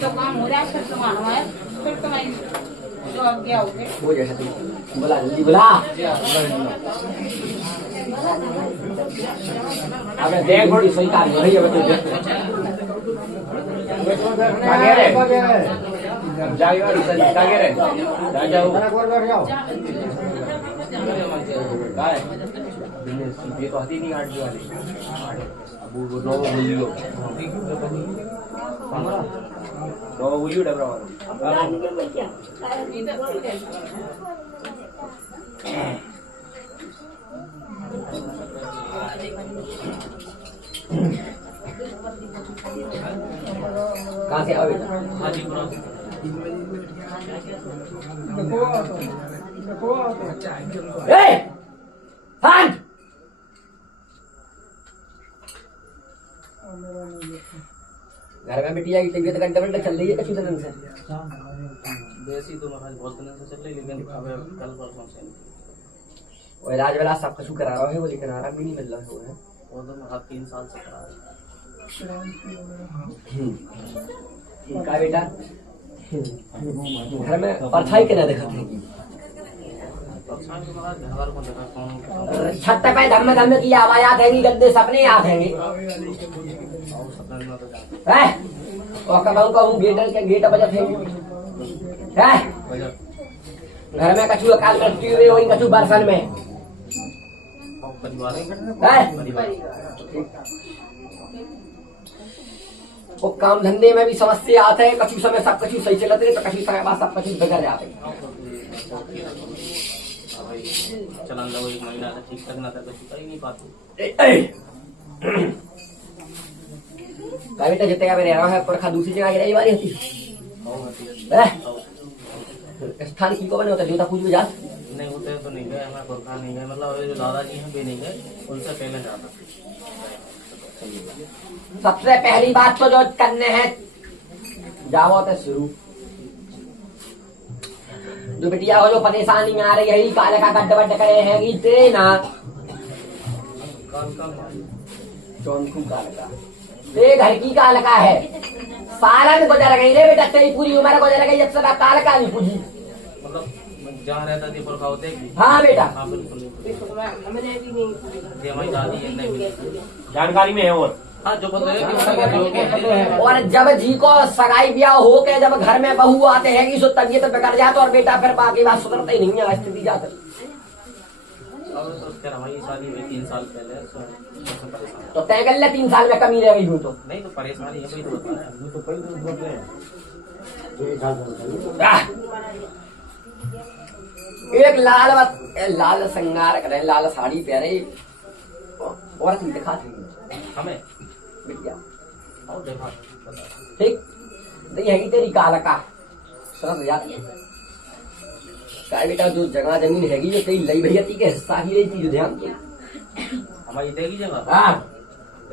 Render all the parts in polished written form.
तो काम हो रहा है, फिर तुम्हारा है, फिर तुम्हारी जो अब क्या हो गए वो जैसा तुम बोला जल्दी बोला। अबे देख थोड़ी सही काम हो रही है बच्चों। क्या कह रहे जाओ क्या कह रहे जाओ ये तो हती नहीं आटी वाली अब वो नो बोलियो नो बोलियो डबरा वाला कहाँ से आओ बेटा? घर में बिटिया की तबीयत घंटे घंटे चल रही है कच्ची दिन से। वैसी तो महाराज बहुत दिन से चल रही, लेकिन अब कल परसों से वो इलाज वाला सब कुछ करा रहा है वो, लेकिन आराम भी नहीं मिल रहा है। वो तो महाराज 3 साल से करा रहा है। का बेटा घर में परछाई के ना दिखा थे छत पे धम्म धम्म की आवाज आएगी, गंदे सपने याद आएंगे। और कहूँ कहूँ गेट बजा थे घर में कछु अकाल मृत्यु हुई वही कछु बरसन में वो काम धंधे में भी समस्या आते हैं। कछु समय सब कछु सही चलते तो कछु समय बाद सब कछु बिगड़ जाते हैं। चलन लो 1 महीना से ठीक तक ना कर कर ही नहीं पाते। बेटा जितने का रह रहा है पर दूसरी जगह की रही वाली होती स्थान की को बने होता देवता पूज में जात नहीं होते तो नहीं गए, हमारे पुरखा नहीं गए, मतलब जो दादाजी हैं वे नहीं गए, उनसे पहले जाता। सबसे पहली बात तो जो करने हैं जाओ तो शुरू जो बिटिया हो जो परेशानी आ रही है काले का गड्ढ वड्ढ करे हैं ना चौंकू काल का ये घर की काल का है। सालन गुजर गई रे बेटा, तेरी पूरी उम्र गुजर गई, जब से काल का नहीं पूजी। मतलब जहाँ रहता थी पुरखा होते की। हाँ बेटा हाँ बिल्कुल हमारी दादी है नहीं जानकारी में है। हाँ जो पता है और जब जी को सगाई ब्याह हो के जब घर में बहू आते हैं कि सो तबीयत बिगड़ जाता और बेटा फिर बाकी बात सुधरता ही नहीं है स्थिति जाकर। हमारी शादी हुई 3 साल पहले तो तय कर ले 3 साल में कमी रह गई हूँ तो नहीं तो परेशानी है एक लाल श्रृंगार करे, लाल साड़ी पहने औरत ही दिखा थी हमें बिटिया और देखा ठीक यही तेरी काल का समझ जाती है का बेटा। जो जगह जमीन हैगी जो तेरी लई भैया के हिस्सा ही रही थी जो ध्यान की हमारी देगी जगह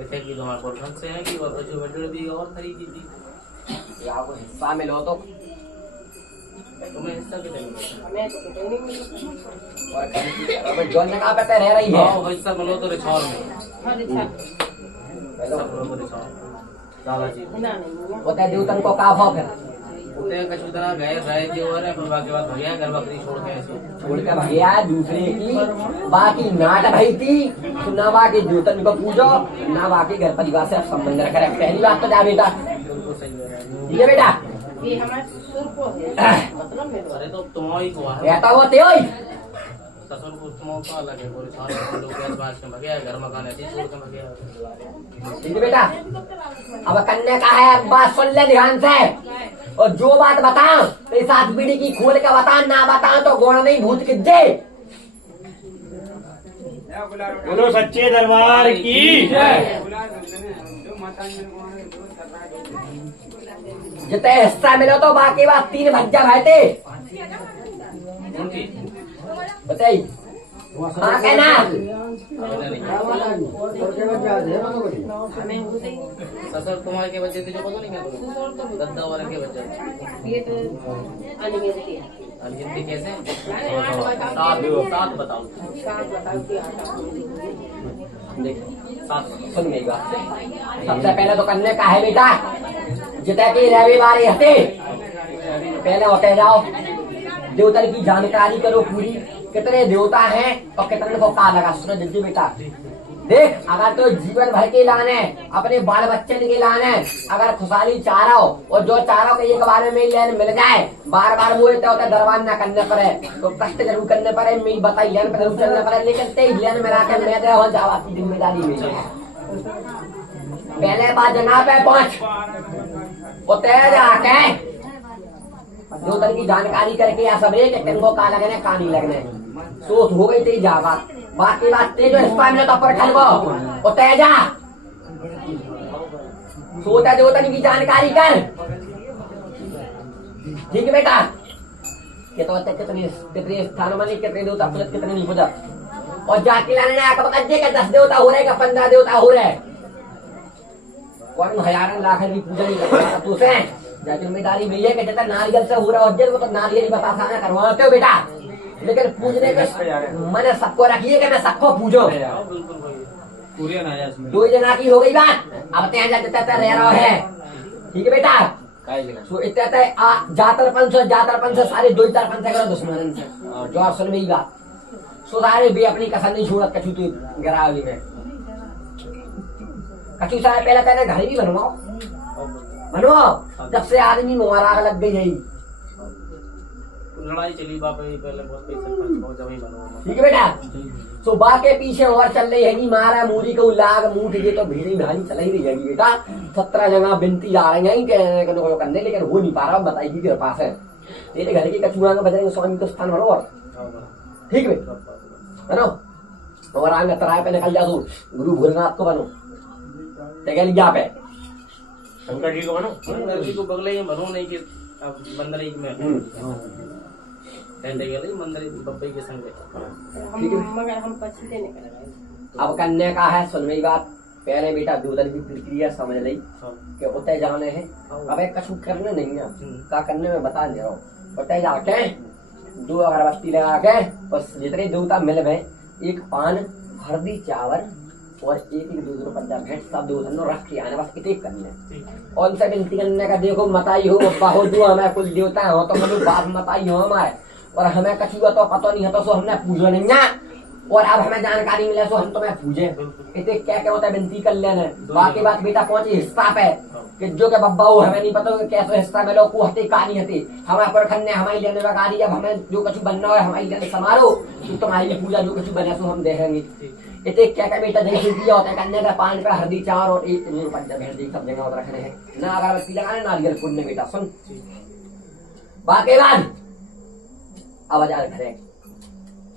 देगी तो हमारे पुरखन से है कि और कुछ बटड़ भी और खरीदी थी आपको हिस्सा मिलो तो तुम्हें हिस्सा भी देंगे और जो जगह पे रह रही है हिस्सा मिलो तो रिछौर में दादाजी होता देवतन को का भाव फिर कछु तरह गए रहे थे और बाकी बात भैया घर बकरी छोड़ के भैया दूसरे की बाकी नाट भाई थी ना बाकी देवतन को पूजो ना बाकी घर परिवार से संबंध रखे। पहली बात तो जा बेटा ये बेटा ये हमारे ससुर को है अरे तो तुम्हारी को रहता वो ते ससुर को तुम का लगे पूरे सारे लोग गैस बाज के भगे घर मकान ऐसे छोड़ के भगे। ठीक है बेटा अब कन्या का है बात सुन ले ध्यान से और जो बात बताऊं तो इस साथ बीड़ी की खोल के बता, ना बताऊं तो गोड़ नहीं भूत के दे। बोलो सच्चे दरबार की जितने हिस्सा मिलो तो बाकी बात 3 भज्जा भाईते बताइए हाँ कहना ससुर तुम्हारे के बच्चे थे जो पता नहीं क्या दद्दा वाले के बच्चे ये तो अनगिनती है। अनगिनती कैसे 7 बताओ 7 बताओ कि 8 सुन मेरी बात। सबसे पहले तो करने का है बेटा, जितने की रविवार हते पहले होते जाओ, देवता की जानकारी करो पूरी, कितने देवता हैं और कितने को का लगा। सुनो जल्दी बेटा, देख अगर तो जीवन भर के लाने, अपने बाल बच्चे के लाने, अगर खुशहाली चाह रहा हो और जो चाह रहा हो कि एक बार में लेन मिल जाए, बार बार वो होता दरबार न करने पड़े, तो कष्ट जरूर करने पड़े, मेरी बताई लेन पर जरूर चलने पड़े, लेकिन तेज लेन में रखकर मैं दे हो जावा की जिम्मेदारी मेरी है। पहले बात जगह पे पहुंच और तेज आके जो तन की जानकारी करके या सब एक को का लगने का नहीं लगने सोच हो गई तेज जावा। बाकी बात तेज मिले तो पर खलबो और तेजा सोचा जो तन की जानकारी कर, ठीक है बेटा। कितने स्थानों में कितने देवता कितने नहीं पूजा, और जाके लाने आकर बता दे 10 देवता हो रहे 15 देवता हो रहे, कौन हजारों लाख की पूजा नहीं करता तू से। जिम्मेदारी भैया के जितना नारियल से हो रहा है वो तो नारियल ही बता साना करवाते हो बेटा, लेकिन पूजने के मैंने सबको रखिए कि मैं सबको पूजो। दो जना की हो गई बात, अब जितना रह रहा है, ठीक है बेटा। तो इतना जातरपन से सारे दो तरपन से करो दुश्मन से, जो सुन मेरी बात। सो सारे भी अपनी कसर नहीं छोड़त कछु तो गिरावली में कछु सारे पहले पहले घर भी बनवाओ जब से आदमी मुबारक लग गई है। लड़ाई चली पहले बहुत पैसा खर्च हो जब ही बनवा, ठीक है बेटा। तो बाके पीछे और चल रही है मारा मूरी को लाग मूठ ये तो भीड़ी भारी चल ही रही है बेटा। 17 जगह बिनती आ रही है करने, लेकिन हो नहीं पा रहा। बताइए तेरे पास है तेरे घर की कचुआ का बजाएंगे स्वामी को स्थान बनो, ठीक है बनो। और आगे तराय पे निकल जाओ गुरु भोलेनाथ को बनो, जगह पे शंकर जी को बनो, शंकर जी को बगले ही बनो नहीं कि बंदर में मंदिर बब्बई के संग मगर हम पछते नहीं कर। अब करने का है सुन मेरी बात। पहले बेटा दूधन की प्रक्रिया समझ ली कि उतने जाने हैं, अब एक कछु करने नहीं है का करने में बता दे रहा हूँ। उतने जाके 2 अगरबत्ती लगा के बस जितने देवता मिल गए, एक पान हल्दी चावल और एक दूध रुपया भेंट सब दूध रख के आने, बस इतने करने। और उनसे विनती करने का देखो मताई हो बप्पा हो जो हमें कुल देवता हो तो मतलब बाप मताई हो हमारे, और हमें कछुआ तो पता नहीं है तो सो हमने पूजो नहीं है, और अब हमें जानकारी मिले सो हम तुम्हें पूजे। इतने क्या क्या होता है विनती कर लेने। बाकी बात बेटा पहुंची हिस्सा पे कि जो के बब्बा हो हमें नहीं पता कैसे हिस्सा में लोग हते कहानी हती हमारे पर खन्ने हमारी लेने लगारी। अब हमें जो कछु बनना है हमारी लेने समारोह तो तुम्हारी पूजा जो कछु बने सो हम देखेंगे। इतने क्या क्या बेटा जैसे दिया होता है करने का 5 का हल्दी चावल और 1 रुपया भेंट सब जगह रखने हैं ना अगरबत्ती लगाने नारियल फूटने बेटा सुन। बाकी बात अब आजाद घरे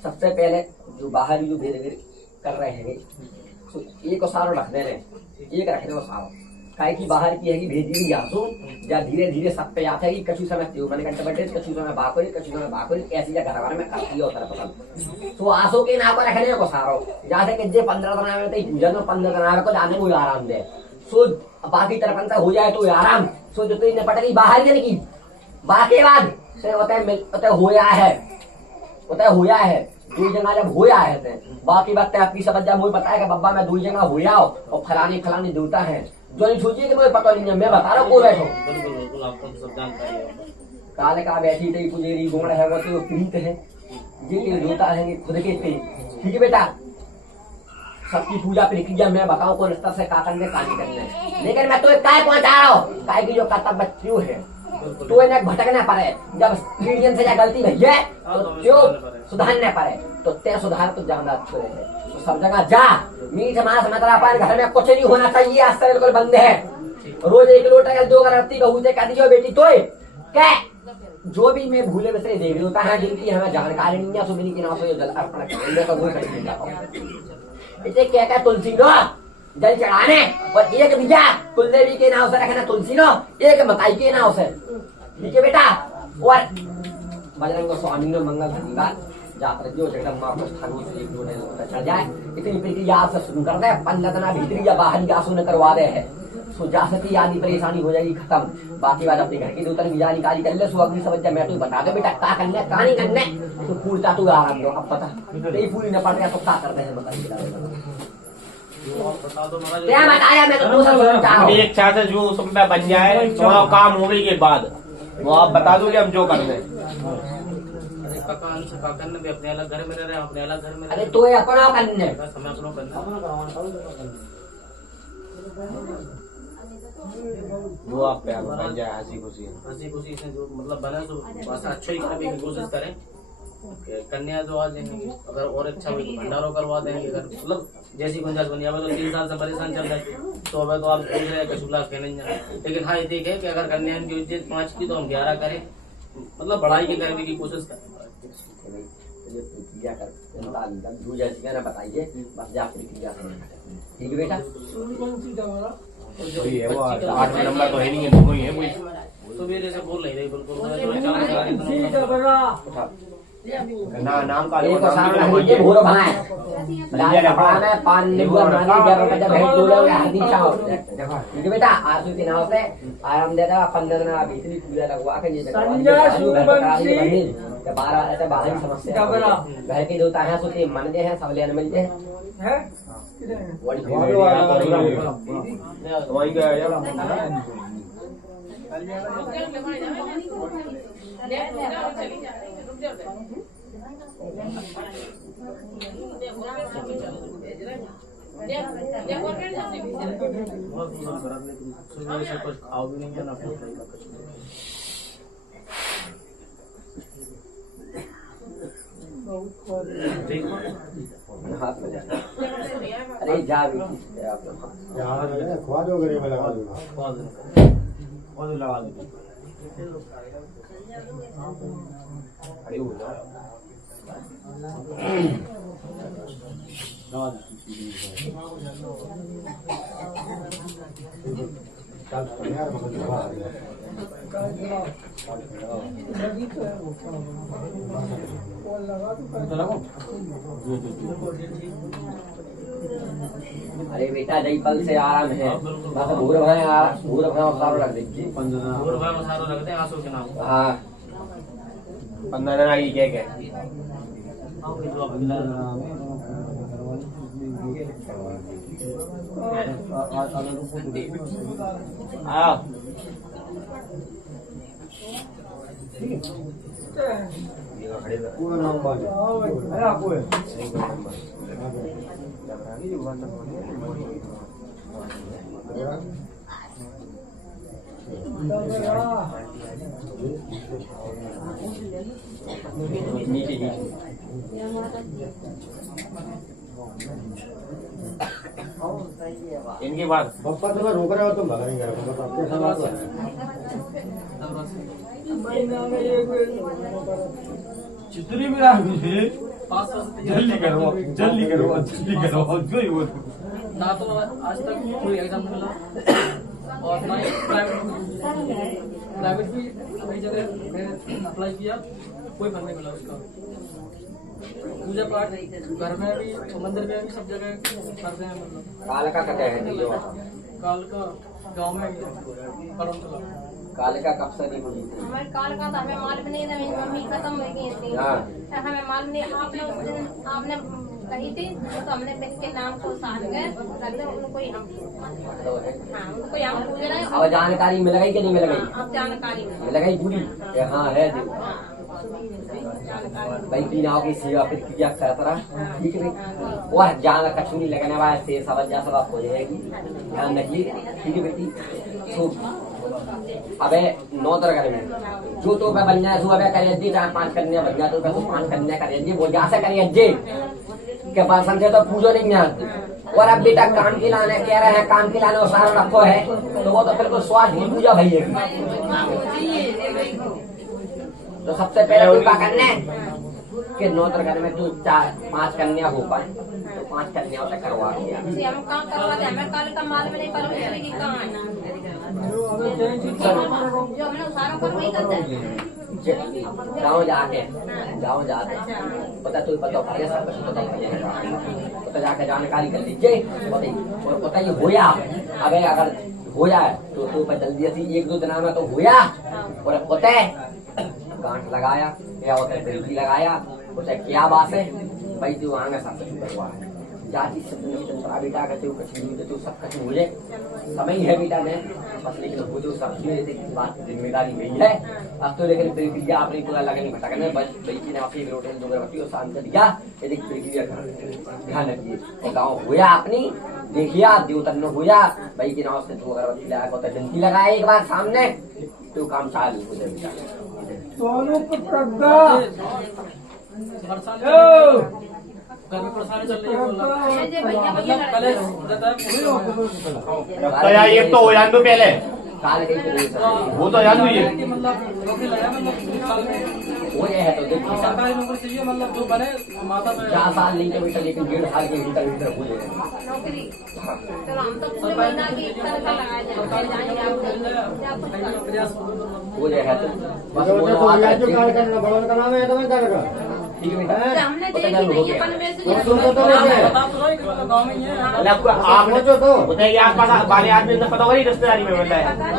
सबसे पहले जो बाहर जो भेद कर रहे हैं तो एक सारो रख दे रहे, एक रख दे सारो काहे की बाहर की है कि भेजी जासो जा धीरे धीरे सब पे आता है कि कछु समय त्यो मैंने घंटे बैठे कछु समय बाकोरी ऐसी जा घर वाले में करती होता है पसंद। तो आसो के ना पर रखने को सारो जैसे कि जे 15 दिन में तो पूजन में 15 दिन को जाने को आराम दे। सो बाकी तरफ हो जाए तो आराम सो जो तो निपट गई बाहर जाने की। बाकी बाद से होया है 2 जगह जब होया है बाकी बात आपकी समझ जा मुझे बताया बब्बा मैं 2 जगह होया और फलानी देवता है जो नहीं सोचिए कि मुझे पता नहीं है मैं बता रहा हूँ को बैठो बिल्कुल आपको सब जानकारी है। काले का बैठी थी पुजेरी गोड़ है वो तो प्रीत है ये देवता है खुद के थे, ठीक है बेटा। सबकी पूजा प्रक्रिया मैं बताऊं कौन स्तर से काटन में कानी करने, लेकिन मैं तो काय पहुंचा रहा हूँ काय की जो कर्तव्य क्यों है तो इन्हें भटकने पड़े। जब पीढ़ियन से गलती भैया तो क्यों सुधारने पड़े तो ते सुधार तो ज्यादा अच्छे है। तो सब जगह जा मीठ मांस मदरा पान घर में कुछ नहीं होना चाहिए, आज से बिल्कुल बंद है। रोज 1 लोटा 2 अगरबत्ती का हुए कर दियो बेटी तो क्या जो भी मैं भूले बिसरे देवी होता है जिनकी हमें जानकारी नहीं है सुमिनी के नाम से जल अर्पण करने का वो कर इसे क्या क्या तुलसी लो जल चढ़ाने और एक दिया कुलदेवी के नाम से रखना तुलसी लो एक मकाई के नाम से, ठीक है बेटा। और बजरंग स्वामी ने मंगल धन्यवाद जाकर जो जगदम्बा को स्थानों से 1 लोटा चढ़ जाए इतनी प्रक्रिया से शुरू कर दे 15 दिन भीतरी या बाहरी आंसू न करवा दे है सो जा सकी आदि परेशानी हो जाएगी खत्म। बाकी बात अपने घर की दूतर की निकाली कर ले सो अगली समझ जाए मैं तो बता दो बेटा क्या करने का नहीं करने तो पूछता तू आराम दो अब पता नहीं पूरी न पड़ गया तो क्या कर रहे हैं बताइए। बता दो महाराज। क्या बताया मैं तो दूसरा सुनना चाहूँ। मेरी इच्छा से जो तुम पे बन जाए थोड़ा काम हो गई के बाद वो आप बता दो कि हम जो करने। अरे काका अंश काका ने भी अपने अलग घर में रह रहे हैं, अपने अलग घर में रह अरे तो ये अपना करने बस हमें अपनों करना। जो आप पे बन जाए हंसी खुशी से जो मतलब बने तो बस अच्छा ही करने की कोशिश करें। कन्या जो आ जाएंगे, अगर और अच्छा हुई तो भंडारों करवा देंगे। अगर मतलब जैसी गुंजाइश बनी, अब तो 3 साल से परेशान चल रहे थे तो अब तो आप पूछ रहे हैं कछुला कहने जाए। लेकिन हाँ ये ठीक है कि अगर कन्या की उज्जैन 5 की तो हम 11 करें, मतलब बढ़ाई के करने की कोशिश करें। प्रक्रिया कर बताइए बस जा प्रक्रिया ठीक है बेटा। वही है वो 8 नंबर तो है नहीं है, दोनों ही है कोई। तो मेरे से बोल नहीं रही बिल्कुल। ना नाम का एक सामने ये भूरो भाई राजा पढ़ाना है पान निगुआ मानी जब कदा भेंट डोले हल्दी चाव देखो ठीक है बेटा। आसू के नाव से आराम देता 15 दिन आप इतनी पूजा लगवा के ये बेटा 12 ऐसे 12 समस्या घर के देवता है सोते मन दे हैं सब लेने मिलते हैं वही गया यार। कुछ खाओ भी नहीं है ना अरे जा खुआ दो गरीब में लगा दूंगा लगा दो खड़ी हो जाओ। अरे बेटा जय पल से आराम है बस भूर भाई सारो रख दीजिए। भूर भाई सारो रखते हैं आंसू के नाम। हाँ 15 दिन आगे क्या क्या पूरा नाम बाजू अरे आपको है नीचे इनके बाद पप्पा तुम्हें रोक रहे हो तुम भगा नहीं कर रहे हो आपके सवाल तो चितरी में आ गई जल्दी करो जल्दी करो जल्दी करो जो ही वो ना तो आज तक कोई एग्जाम नहीं मिला और ना ही प्राइवेट भी कई जगह मैंने अप्लाई किया, कोई फल नहीं मिला उसका। पूजा पाठ घर में भी मंदिर में भी सब जगह करते हैं। मतलब काल का कटे है जो काल का गांव में परंतु काल का कब से नहीं हुई थी। हमारे काल का तो हमें मालूम नहीं था, मेरी मम्मी खत्म हो गई थी। हमें मालूम नहीं, आपने उस दिन आपने कही थी तो हमने बिन के नाम को साथ गए उनको ही हम पूछ रहे हैं। अब जानकारी मिल गई कि नहीं मिल गई? अब जानकारी मिल गई पूरी हाँ है भाई नाव की सेवा प्रक्रिया करता ठीक है। और जहाँ कछु नहीं लगने वाला से समझ सब हो जाएगी, ध्यान रखिए ठीक है बेटी। अबे 9 तरह में जो तो बन जाए सो अबे करिए 5 कन्या बन जाए तो 5 कन्या करिए वो जा से करिए के पास से तो पूजो नहीं आती। और अब बेटा काम की लाने कह रहे हैं, काम की लाने और सारा रखो है तो वो तो बिल्कुल स्वास्थ्य ही पूजा भैया। तो सबसे पहले तो क्या करने कि 9 तरह में तू 4-5 कन्या हो पाए तो 5 कन्याओं से करवा दिया। हम कहाँ करवाते हैं, हमें कल का माल में नहीं करोगे कहाँ है जो हमने उसारों पर वही करते हैं। गाँव जाके पता तो पता पड़ेगा सब कुछ पता जाके जानकारी कर लीजिए पता ये होया। अबे अगर हो जाए तो जल्दी ऐसी 1-2 दिन में तो होया और पता है गांठ लगाया या उसे बिल्ली लगाया उसे क्या बात है भाई तू आगे सब कुछ करवा है जाति स्वतंत्रता बेटा कहते हो कछ नहीं देते सब कछ हो जाए समय है बेटा में बस लेकिन वो जो सब चीजें बात जिम्मेदारी गई है अब तो लेकिन प्रक्रिया आपने पूरा लगनी भटकने बस बेटी ने अपनी रोटी दो गर्भवती और शांत कर दिया यदि प्रक्रिया ध्यान रखिए और गाँव होया अपनी देखिए देवतन होया भाई के नाव से दो गर्भवती लगा तो जंती लगाए एक बार सामने तो काम चालू हो जाए बेटा सोनू प्रज्ञा परेशानी चल रही है तो यार ये तो हो जान दो पहले काल गई वो तो जान दो ये मतलब नौकरी लगा हो जाए है तो देखिए सरकारी नौकरी चाहिए मतलब जो बने माता 4 साल नहीं के बेटा लेकिन 1.5 साल के भीतर हो जाएगा नौकरी तो हम तो पूरे महीना की एक तरह का लगाया जाए प्रयास हो जाए है तो बस तो वो तो आज जो कार्य करना बड़ा का नाम है तो मैं कर ठीक है बेटा हमने देखी नहीं है पन में से बता तो रही मतलब गाँव में ही है मतलब आप पहुंचो तो बताइए आप वाले आदमी ने पता होगा रिश्तेदारी में बोलता है मतलब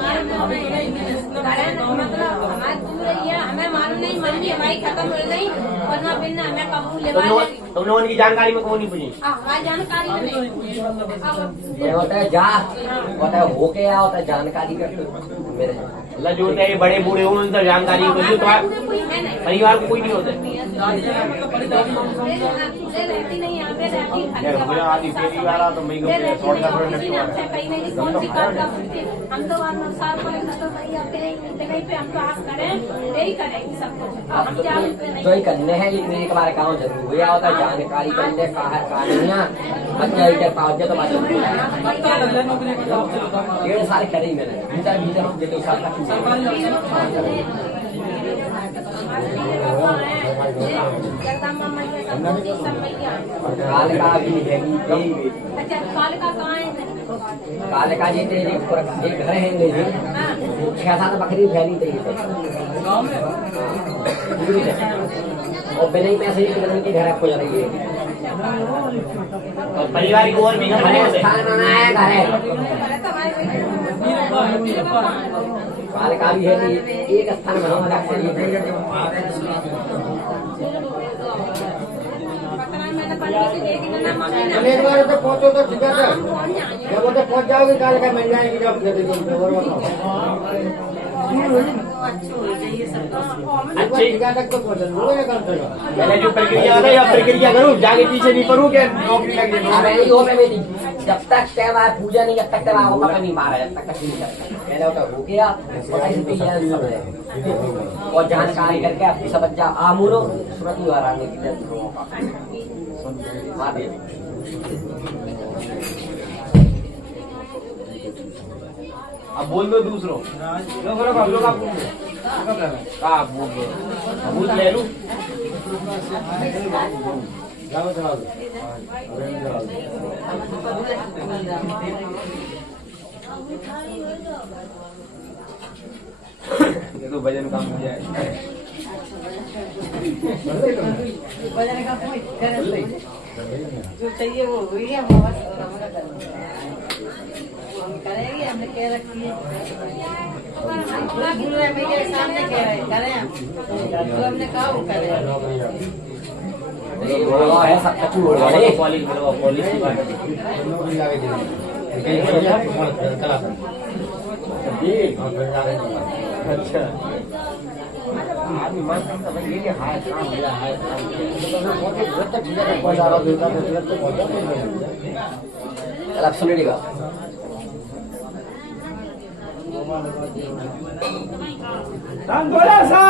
हमारे दूर रही है हमें मालूम नहीं मम्मी हमारी खत्म हो गई वरना बिन हमें कबूल तुम लोगों की जानकारी में कौन नहीं पूछी हमारी जानकारी में नहीं ये होता है जा होता है हो के होता है जानकारी का मेरे मतलब जो होते हैं बड़े बूढ़े हो उनसे जानकारी होती है तो कोई है नहीं परिवार को कोई नहीं होता रहती नहीं यहाँ पे रहती यार मुझे आदि पहली बार आ तो मैं शॉर्ट सर्किट कहीं नहीं कौन सी कार हम तो अनुसार तो भाई अपने जगह पे हम तो आस करें यही करेंगे सब कुछ हम क्या जो ही करने हैं लेकिन एक बार गाँव जरूर हुआ होता है जानकारी करने कहानियाँ अच्छा इधर पाओ तो बात 1.5 साल करे ही मैंने भीतर भीतर 2 साल का जगदम्बा मैया सब मैया कालिका भी है अच्छा कालिका कहाँ है कालिका जी तेरे एक घर है जी 6-7 बकरी फैली थे गाँव में और बिना ही पैसे के घर आपको जा रही है और परिवार को और भी घर बने होते स्थान बनाया घर है कालिका भी है एक स्थान बनाना एक बार तो पहुंचो तो ठीक है जब वो तो पहुंच जाओगे कार्य का मिल जाएगी जब दे अच्छी जगह तक तो पहुंच कम से कम पहले जो प्रक्रिया है या प्रक्रिया करूँ जाके पीछे नहीं पड़ू क्या नौकरी लग नहीं हो मैं बेटी जब तक त्यौहार पूजा नहीं जब तक त्यौहार होगा नहीं मारा जब तक नहीं करता पहले होता हो गया और जानकारी करके आपकी समझ जा आमूलो स्मृति आने की हाँ देवी अब बोल दो दूसरों आप बोल ले लूं जाओ चला ये तो भजन काम हो जाए जो चाहिए वो हुई है हम करेंगे हमने कह रखी है भैया के सामने कह रहे हैं करें हम जो हमने कहा वो करें है सब कचू हो गए पॉलिश की बात अच्छा आदमी मन करता है ये हाय काम मिला है चल आप सुनिएगा संतोला सा